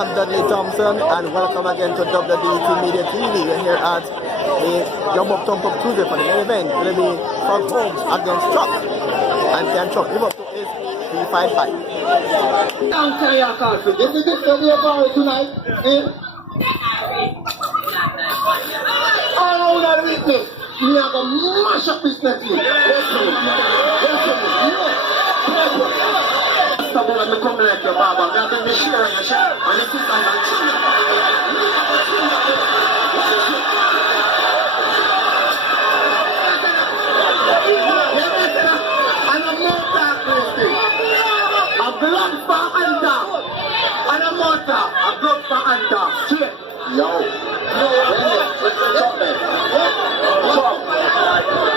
I'm Dudley Thompson, and welcome again to WDT Media TV. We're here at the Jump Up Thump Up Tuesday for the main event. It will be Frog Holmes against Chuck. And can Chuck live up to his 355? Don't tell your country. This is this video about tonight. All out of witness. We are going to mash up this next week. Stop it, I'm coming like your barber. I'm going to share your shit. And this is on my channel. And I'm not that crazy. A blood for Anta. And a mortar. A blood for Anta. Straight. Yo.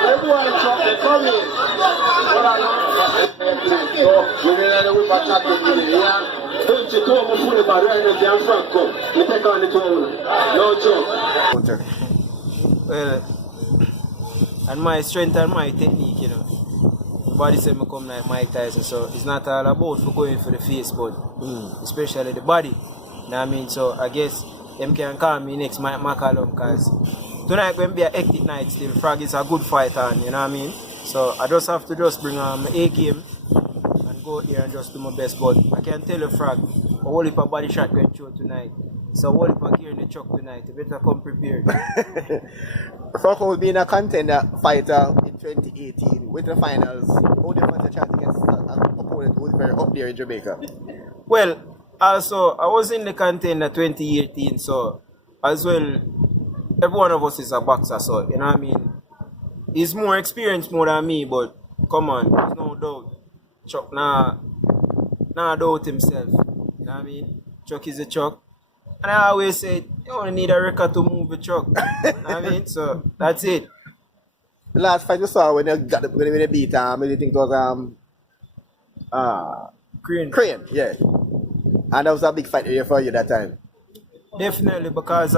Everyone chop it. Come in. Well, and my strength and my technique, you know. Nobody said me come like Mike Tyson, so it's not all about for going for the face, but especially the body. You know what I mean? So I guess them can call me next Mike McCallum, because tonight going to be a hectic night still. Frog is a good fighter, you know what I mean? So I just have to just bring on my A game and go here and just do my best. But I can tell you, Frog, a whole heap of body shot going through tonight. So a whole heap of gear in the truck tonight. You better come prepared. Frog Holmes being a contender fighter in 2018 with the finals. How do you want to chance against an opponent who's very up there in Jamaica? Well, also, I was in the contender 2018, so as well, every one of us is a boxer, so you know what I mean? He's more experienced more than me, but come on, there's no doubt. Chuck nah doubt himself. You know what I mean? Chuck is a Chuck. And I always say, you only need a record to move a Chuck. You know what I mean? So that's it. The last fight you saw when you beat I think it was Crane, yeah. And that was a big fight area for you that time. Definitely, because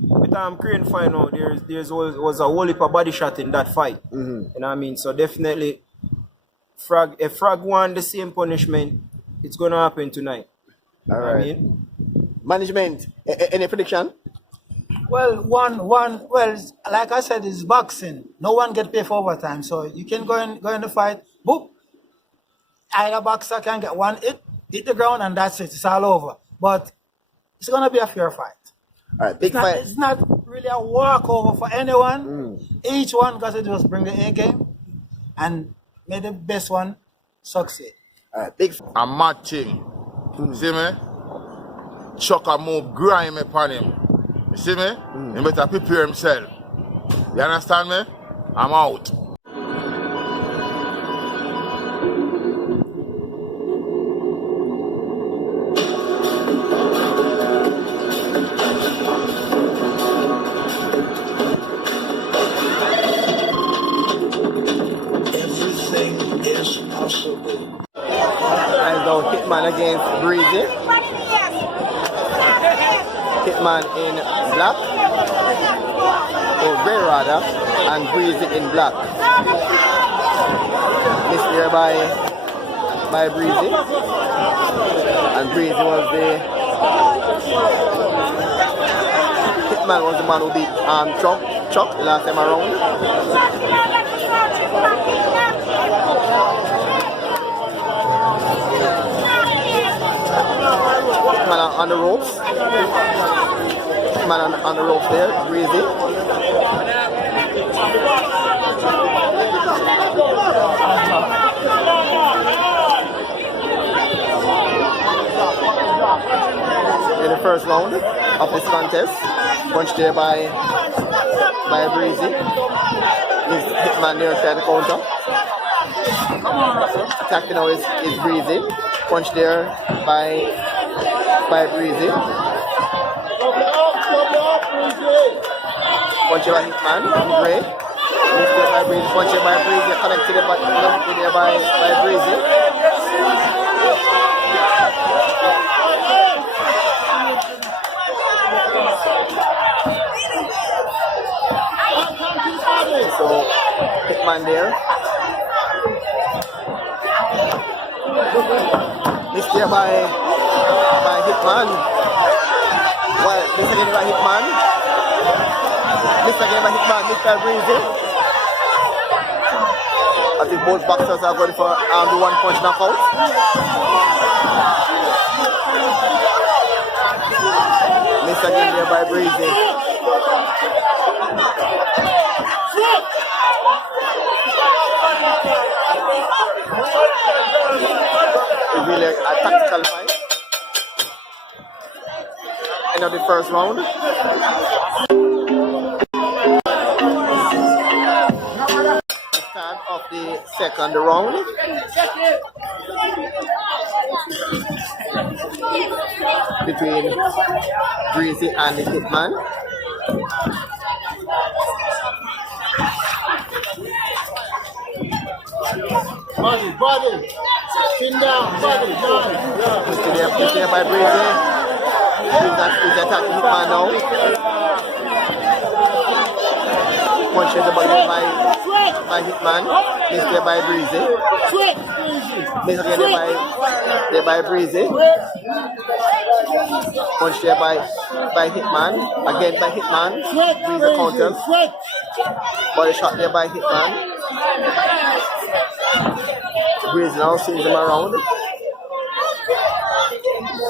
with Crane fight now, there was a whole heap of body shot in that fight. You know what I mean? So definitely, if Frog won the same punishment, it's gonna happen tonight. All right. I mean? Management, any prediction? Well, well, like I said, it's boxing. No one get paid for overtime, so you can go in the fight. Boop. Either boxer can get one hit the ground, and that's it. It's all over. But it's gonna be a fair fight. All right, big fight. It's not really a walkover for anyone. Each one got to just bring the A game and make the best one succeed. All right, big. I'm matching. See me? Chuck a move grime upon him. You see me? He better prepare himself. You understand me? I'm out. Everything is possible. And now Hitman against Breezy. Hitman in black, or gray rather, and Breezy in black. Missed here by Breezy, and Breezy was the Hitman was the man who beat Chuck the last time around. Hitman on the ropes. Man on the ropes there, Breezy. In the first round of this contest, punched there by Breezy. His Hitman there trying to counter. Attacking now is Breezy. Punch there by Breezy. Punch by Hitman in gray. Punch by Breezy. Connected there by Breezy. So Hitman there. Missed there by Hitman. Well, missed again by Hitman. Missed again by Hitman, Mr. Breezy. I think both boxers are going for the one punch knockout. Missed again there by Breezy. It's really a tactical fight. End of the first round. The start of the second round. Between Breezy and the Hitman. Body. Chin down, body. It's there by Breezy. He's attacking Hitman now. Punches the body by Hitman. Missed there by Breezy. Missed again there by Breezy. Punch there by Hitman. Again by Hitman. Breezy counters. Body shot there by Hitman. Breezy now sees him around.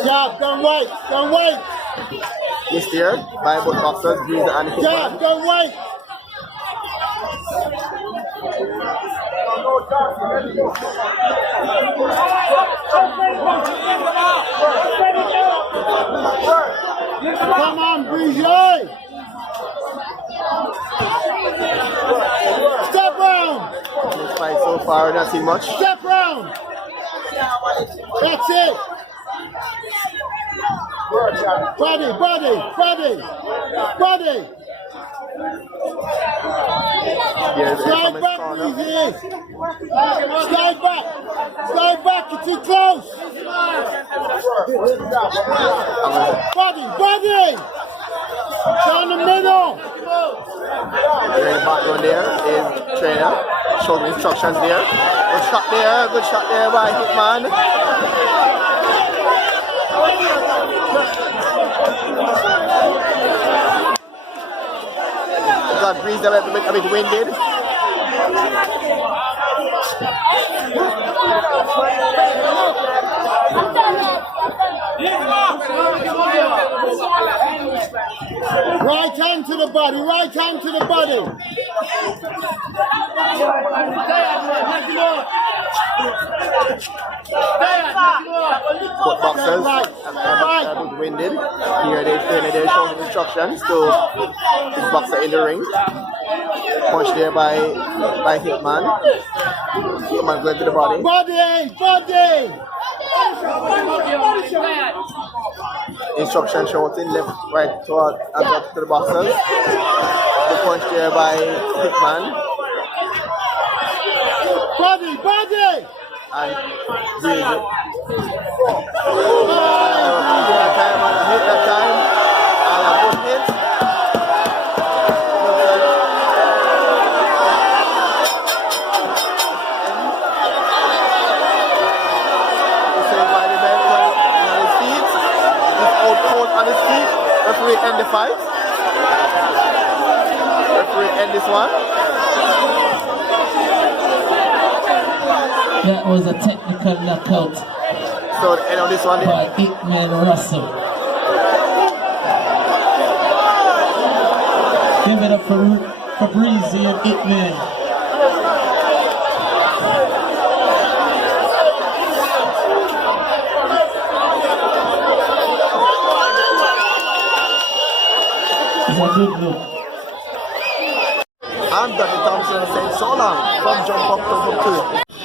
Jab, don't wait. Missed there by both boxers, Breezy and Hitman. Jab, don't wait. Come on, Breezy. Step round. This fight so far, not seen much. Step round. That's it. Body. Here's Slide the back, corner. Breezy. Slide back. You're too close. Body. Down the middle. Here in the background there is trainer showing instructions there. Good shot there by Hitman. Got Breezy a bit winded. Right hand to the body. Both boxers are a bit winded. Here they're showing instructions to this boxer in the ring. Punch there by Hitman. Hitman going to the body. Body. Instruction shouting left, right to the boxers. The punch there by Hitman. Body. And Breezy. Hit that time. And a good hit. Saved by the man on his feet. He's out cold on his feet. Referee end the fight. Referee end this one. That was a technical knockout So the end of this one. by Hitman Russell. Give it up for Breezy and Hitman. It's a good look. I'm Dr. Thompson saying so long from Jump Up to 2.